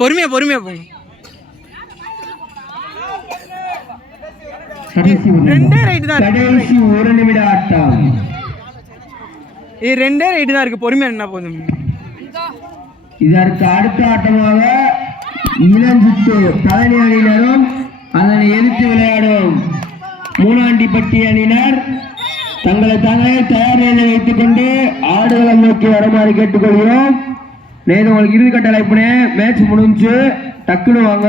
பொறுமையா போங்க. ரெண்டே ரைட் தான், கடைசி 1 நிமிட ஆட்டம். இது ரெண்டே ரைட் தான் இருக்கு, பொறுமையா என்ன போதும். இதற்கு அடுத்த ஆட்டமாக இளஞ்சித்து பழனி அணியினரும் அதனை எதிர்த்து விளையாடும் மூணாண்டிப்பட்டி அணியினர் தங்களை தயார் நிலையில் வைத்துக் கொண்டு ஆடுகளம் நோக்கி வருமாறு கேட்டுக்கொள்கிறோம். நேற்று உங்களுக்கு இறுதி கட்ட அழைப்புனே, மேட்ச் முடிஞ்சு டக்குன்னு வாங்க.